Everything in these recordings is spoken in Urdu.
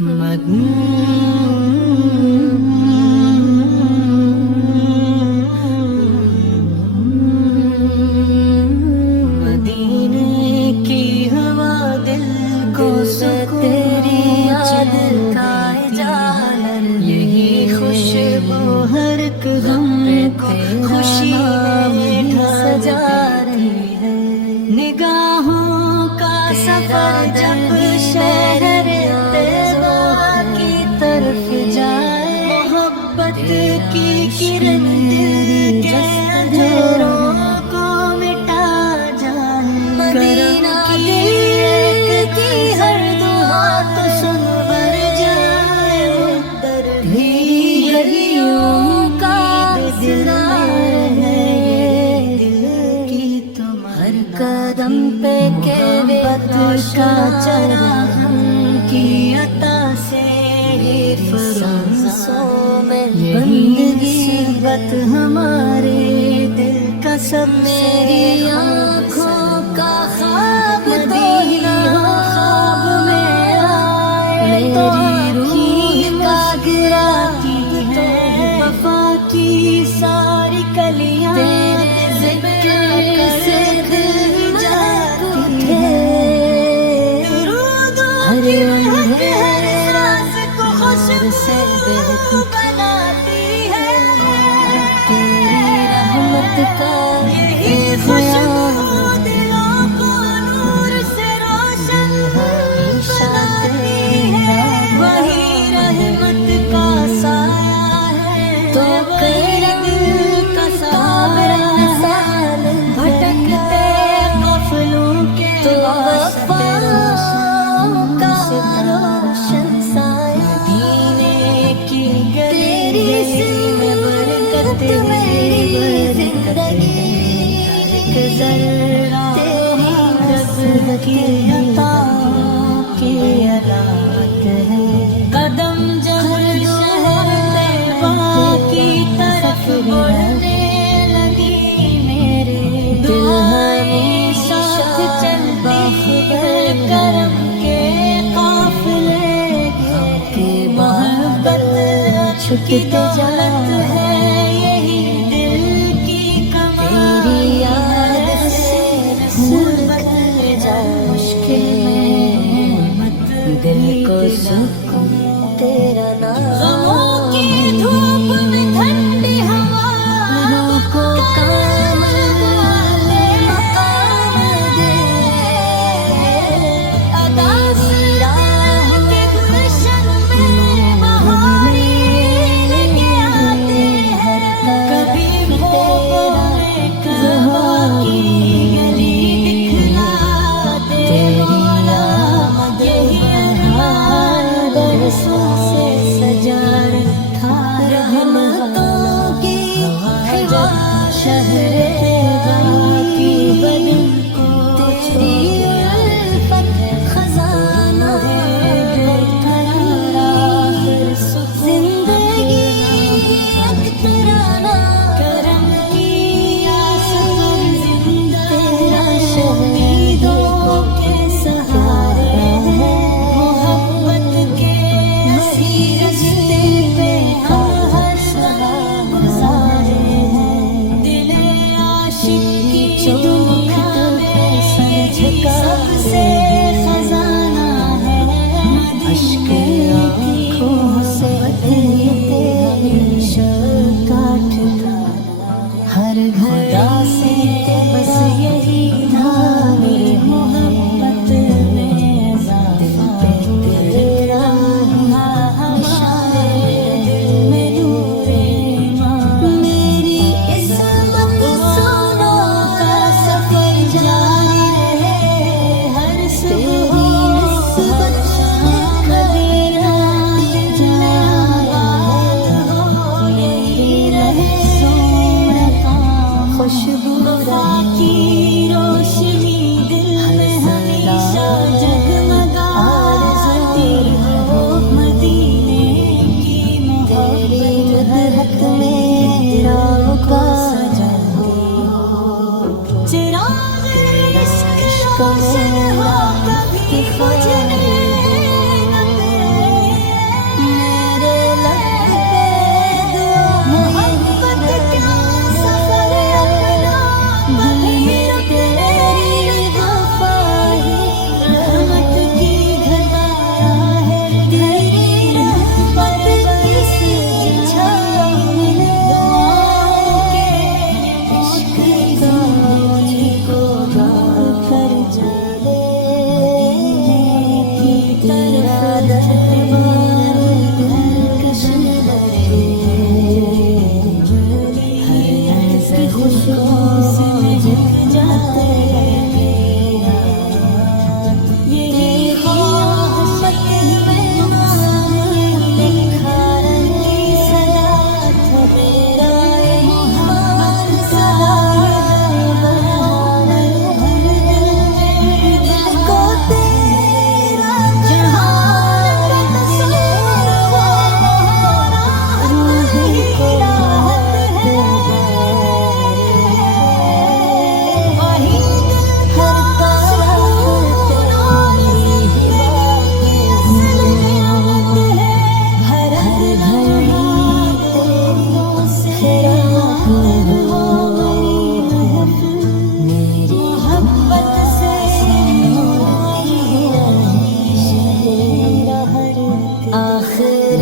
مدینے کی ہوا دل کو تیری یاد کا جالر، یہی خوشبو ہر قدم کو خوشی میں سجا رہی ہے۔ نگاہوں کا سفر جب شہر طیبہ کی طرف جائے، محبت کی کرن دل کے اندھیروں کو مٹا جائے۔ مدینہ دیکھ کی ہر دعا تو سن بھر جائے، در بھی گلیوں کا سرار ہے دل کی تم ہر قدم پہ کے بت کا چراغ کی عطا سے فرانسوں میں بندگی بت ہمارے دل کا سب میری آنکھوں کا خواب مدینہ خواب میں آئے، میری روح کا گراتی ہے وفا کی ساری کلیاں تیرے ذکر سے کھل جاتی ہے۔ ہر راز کو خوشبو بناتی ہے، تیری رحمت کا یہی خوشبو دلوں کو نور سے روشن بناتی ہے۔ وہی رحمت کا سایہ ہے تو دل کا سایہ بھٹکتے قافلوں کے واسطے کا روشن سایہ، مدینے کی گلی میں برکت میری زندگی کہ ذرا تیری رب کی عطا کی علامت ہے۔ قدم جب شہر طیبہ کی طرف بڑھنے لگی، میرے دل ہمیشہ چلتی ہے کرم کے قافلے کی محبت چھٹتے جاتا ہے، یہی دل کی کمال تیری یاد سے رسول بدل جائے مشکل میں دل کو سکون تیرا نام، غموں کی دھوپ میں ٹھنڈی ہوا روح کو کام والے مقام دے، ادا راہ کے گلشن میں بہاری لے کے آ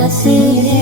ہنسی ہے